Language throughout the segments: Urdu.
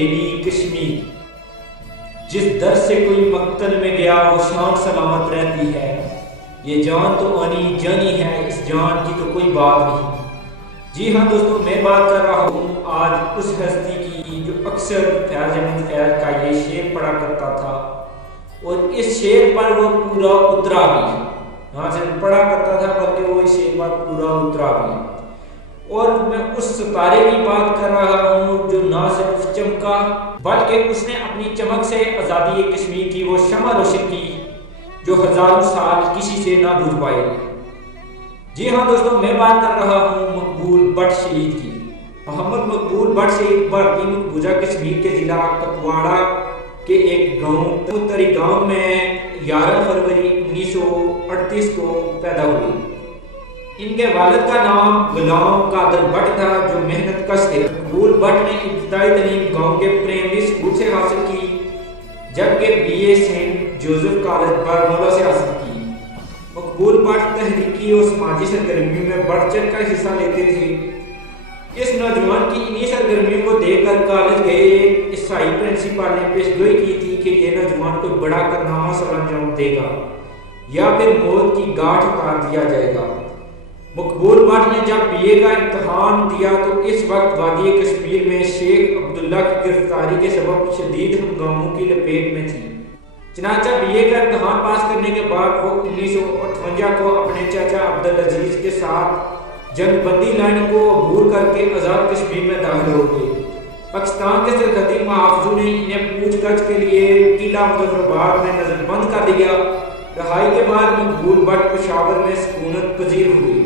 ڈیلی کشمیر۔ جس در سے کوئی مقتل میں گیا وہ شان سلامت رہتی ہے، یہ جان تو آنی جانی ہے، اس جان کی تو کوئی بات نہیں۔ جی ہاں دوستو، میں بات کر رہا ہوں آج اس ہستی کی جو اکثر فیض احمد فیض کا یہ شعر پڑھا کرتا تھا، اور اس شعر پر وہ پورا اترا بھی، نہ صرف پڑھا کرتا تھا بلکہ وہ اس شعر پر پورا اترا بھی۔ اور میں اس ستارے کی بات کر رہا ہوں جو نہ صرف چمکا بلکہ اس نے اپنی چمک سے آزادی کشمیر کی وہ شمع روشن کی جو ہزاروں سال کسی سے نہ بجھ پائے۔ جی ہاں دوستو، میں بات کر رہا ہوں مقبول بٹ شہید کی۔ محمد مقبول بٹ شہید بھارتی مقبوضہ کشمیر کے ضلع کپواڑہ کے ایک گاؤں تری گاؤں میں 11 فروری 1938 کو پیدا ہوئے۔ ان کے والد کا نام غلام قادر بٹ تھا جو محنت کش تھے۔ مقبول بٹ نے ابتدائی تعلیم گاؤں کے پرائمری اسکول سے حاصل کی، جبکہ BA سینٹ جوزف کالج برمولہ سے حاصل کی۔ مقبول بٹ تحریکی اور سماجی سرگرمیوں میں بڑھ چڑھ کر حصہ لیتے تھے۔ اس نوجوان کی انہی سرگرمیوں کو دیکھ کر کالج گئے ایک عیسائی پرنسپل نے پیشگوئی کی تھی کہ یہ نوجوان کوئی بڑا کارنامہ سر انجام دے گا یا پھر موت کی گاٹھ اتار دیا جائے گا۔ مقبول بٹ نے جب BA کا امتحان دیا تو اس وقت وادی کشمیر میں شیخ عبداللہ کی گرفتاری کے سبب شدید ہنگاموں کی لپیٹ میں تھی۔ چنانچہ BA کا امتحان پاس کرنے کے بعد وہ 1958 کو اپنے چاچا عبدالعزیز کے ساتھ جنگ بندی لائن کو عبور کر کے آزاد کشمیر میں داخل ہو گئے۔ پاکستان کے سرحدی محافظوں نے انہیں پوچھ گچھ کے لیے قلعہ مظفرآباد میں نظر بند کر دیا۔ رہائی کے بعد مقبول بٹ پشاور میں سکونت پذیر ہوئے،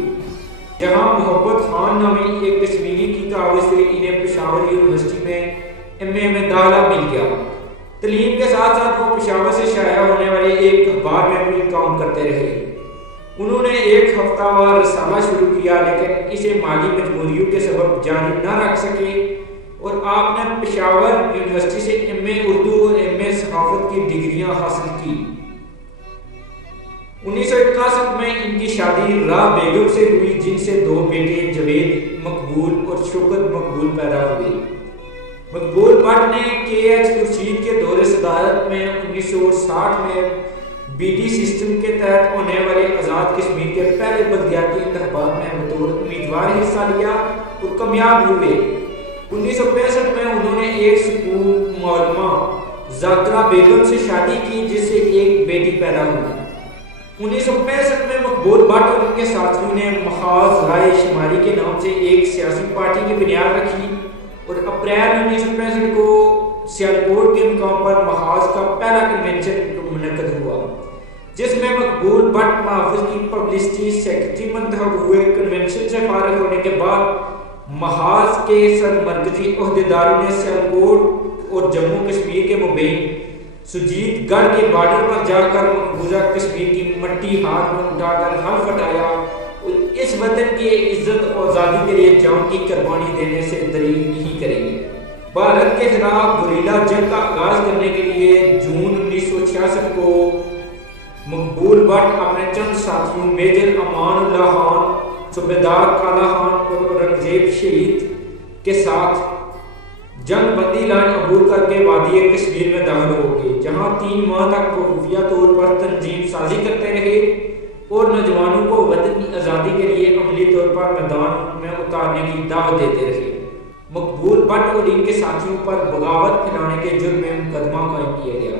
جہاں محبت خان نامی ایک کشمیری کی تعاون سے انہیں پشاور یونیورسٹی میں MA میں داخلہ مل گیا۔ تعلیم کے ساتھ ساتھ وہ پشاور سے شائع ہونے والے ایک اخبار میں بھی کام کرتے رہے۔ انہوں نے ایک ہفتہ وار رسالہ شروع کیا، لیکن اسے مالی مجبوریوں کے سبب جاری نہ رکھ سکے، اور آپ نے پشاور یونیورسٹی سے MA اردو اور MA صحافت کی ڈگریاں حاصل کی۔ 1961 میں ان کی شادی راہ بیگم سے ہوئی، جن سے 2 بیٹے جوید مقبول اور شوکت مقبول پیدا ہوئے۔ مقبول بٹ نے KH خورشید کے دور صدارت میں 1960 میں BD سسٹم کے تحت ہونے والے آزاد کشمیر کے پہلے بلدیاتی انتخابات میں بطور امیدوار حصہ لیا اور کامیاب ہوئے۔ 1965 میں انہوں نے ایک سکول معلمہ ذاکرہ بیگم سے شادی کی، جس سے ایک بیٹی پیدا ہوئی۔ 1965 میں مقبول بٹ اور ان کے ساتھیوں نے محاذ رائے شماری کے نام سے ایک سیاسی پارٹی کی بنیاد رکھی، اور اپریل 1965 کو سیالکوٹ کے مقام پر محاذ کا پہلا کنونشن منعقد ہوا، جس میں مقبول بٹ محافظ کی پبلسٹی سیکرٹری منتخب ہوئے۔ کنونشن سے فارغ ہونے کے بعد محاذ کے سرمرکزی عہدیداروں نے سیالکوٹ اور جموں کشمیر کے مبین سجیت گڑھ کے بارڈر پر جا کر مقبوضہ کشمیر کی مٹی ہاتھ میں اٹھا کر حلف اٹھایا اور اس وطن کی عزت اور آزادی کے لیے جان کی قربانی دینے سے دریغ نہیں کریں گے۔ بھارت کے خلاف گوریلا جنگ کا آغاز کرنے کے لیے جون 1966 کو مقبول بٹ اپنے چند ساتھیوں میجر امان اللہ خان، صوبیدار کالا خان اور اورنگزیب شہید کے ساتھ جنگ بندی لائن عبور کر کے وادی کشمیر میں داخل ہو گئے، جہاں 3 ماہ تک وہ خفیہ طور پر تنظیم سازی کرتے رہے اور نوجوانوں کو وطن کی آزادی کے لیے عملی طور پر میدان میں اتارنے کی دعوت دیتے رہے۔ مقبول بٹ اور ان کے ساتھیوں پر بغاوت پھیلانے کے جرم میں مقدمہ قائم کیا گیا۔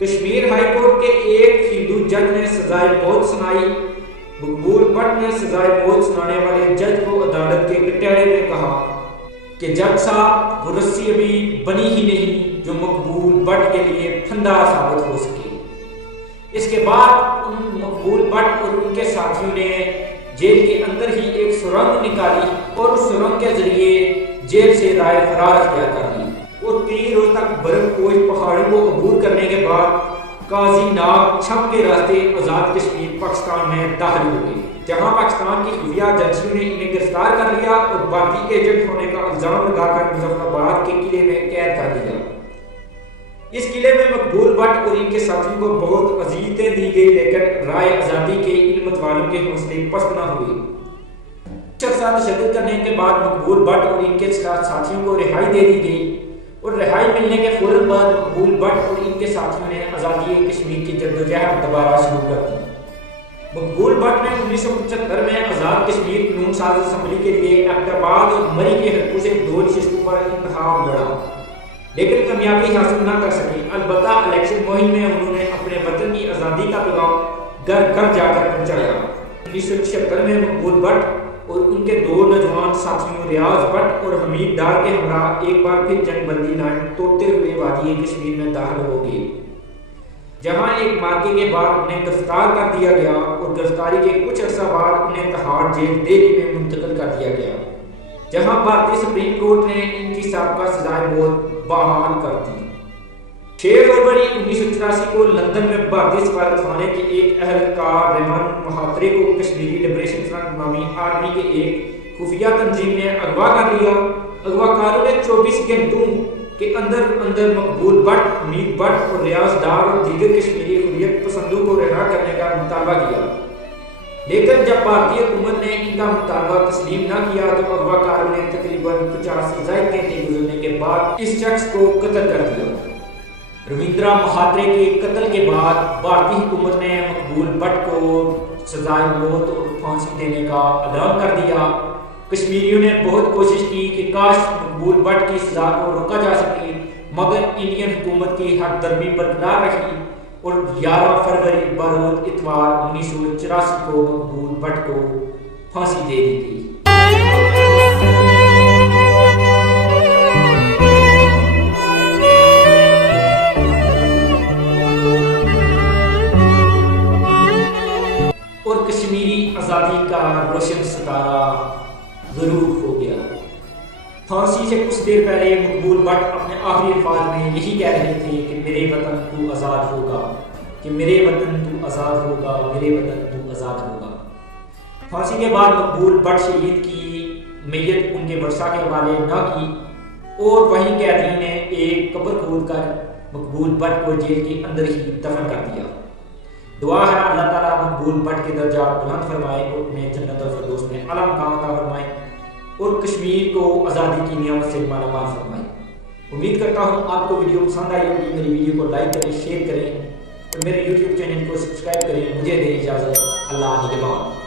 کشمیر ہائی کورٹ کے ایک ہندو جج نے سزائے موت سنائی۔ مقبول بٹ نے سزائے موت سنانے والے جج کو عدالت کے کٹہرے میں کہا کہ جج صاحب، وہ رسی ابھی بنی ہی نہیں جو مقبول بٹ کے لیے پھندا ثابت ہو سکے۔ اس کے بعد مقبول بٹ اور ان کے ساتھیوں نے جیل کے اندر ہی ایک سرنگ نکالی اور اس سرنگ کے ذریعے جیل سے رائے فرار اختیار کر لی، اور 3 روز تک برف پوش پہاڑوں کو عبور کرنے کے بعد قاضی ناگ چھم کے راستے آزاد کشمیر پاکستان میں داخل ہو گئے، جہاں پاکستان کی خفیہ ایجنسیوں نے انہیں گرفتار کر لیا اور بھارتی ایجنٹ ہونے کا الزام لگا کر مظفرآباد کے قلعے میں قید کر دیا۔ اس قلعے میں مقبول بٹ اور ان کے ساتھیوں کو بہت اذیتیں دی گئی، لیکن رائے آزادی کے ان متوالوں کے حوصلے پست نہ ہوئے۔ کچھ عرصہ تشدد کرنے کے بعد مقبول بٹ اور ان کے ساتھیوں کو رہائی دے دی گئی۔ اور رہائی ملنے کے فوراً بعد مقبول بٹ اور ان کے ساتھیوں نے آزادی کشمیر کی جدوجہد دوبارہ شروع کر دی۔ مقبول بٹ نے 1975 میں آزاد کشمیر قانون ساز اسمبلی کے لیے ایبٹآباد اور مری کے حلقوں سے 2 نشستوں پر انتخاب لڑا، لیکن کامیابی حاصل نہ کر سکی۔ البتہ الیکشن مہم میں انہوں نے اپنے وطن کی آزادی کا پیغام گھر گھر جا کر پہنچایا۔ 1976 میں مقبول بٹ اور ان کے 2 نوجوان ساتھیوں ریاض بٹ اور حمید ڈار کے ہمراہ ایک بار پھر جنگ بندی لائن توڑتے ہوئے وادی کشمیر میں داخل ہو گئے، جہاں ایک مارکے کے بعد انہیں گرفتار کر دیا گیا اور گرفتاری کے کچھ عرصہ بعد انہیں تہاڑ جیل دہلی میں منتقل کر دیا گیا، جہاں بھارتی سپریم کورٹ نے ان کی سابقہ سزائے موت بحال کر دی۔ 6 فروری 1984 کو لندن میں بھارتی سفارت خانے کے ایک اہلکار ریمن مہاترے کو کشمیری لبریشن فرنٹ نامی آرمی کے ایک خفیہ تنظیم نے اغوا کر لیا۔ اغواکاروں نے 24 گھنٹوں کے اندر مقبول بٹ، حمید بٹ اور ریاض ڈار اور دیگر کشمیری حریت پسندوں کو رہا کرنے کا مطالبہ کیا، لیکن جب بھارتی حکومت نے ان کا مطالبہ تسلیم نہ کیا تو اغواکاروں نے تقریباً 50 سے زائد گھنٹے گزرنے کے بعد اس شخص کو قتل کر دیا۔ رویندرا مہاترے کے قتل کے بعد بھارتی حکومت نے مقبول بٹ کو سزائے موت اور پھانسی دینے کا اعلان کر دیا۔ کشمیریوں نے بہت کوشش کی کہ کاش مقبول بٹ کی سزا کو روکا جا سکے، مگر انڈین حکومت کی حق درمی برقرار رکھی اور 11 فروری بروز اتوار 1984 کو مقبول بٹ کو پھانسی دے دی گئی۔ اور کشمیری آزادی کا روشن ستارہ غروب ہو گیا۔ پھانسی سے کچھ دیر پہلے مقبول بٹ اپنے آخری الفاظ میں یہی کہہ رہے تھے کہ میرے وطن تو آزاد ہوگا، کہ میرے وطن تو آزاد ہوگا، میرے وطن تو آزاد ہوگا۔ پھانسی کے بعد مقبول بٹ شہید کی میت ان کے ورثاء کے حوالے نہ کی اور وہیں قیدی نے ایک قبر کھود کر مقبول بٹ کو جیل کے اندر ہی دفن کر دیا۔ دعا ہے اللہ تعالیٰ مقبول بٹ کے درجات بلند فرمائے اور انہیں جنت الفردوس میں اعلیٰ مقام عطا فرمائے اور کشمیر کو آزادی کی نعمت سے مالا مال فرمائے۔ امید کرتا ہوں آپ کو ویڈیو پسند آئی ہوگی۔ میری ویڈیو کو لائک کریں، شیئر کریں اور میرے یوٹیوب چینل کو سبسکرائب کریں۔ مجھے دیں اجازت، اللہ نگہبان۔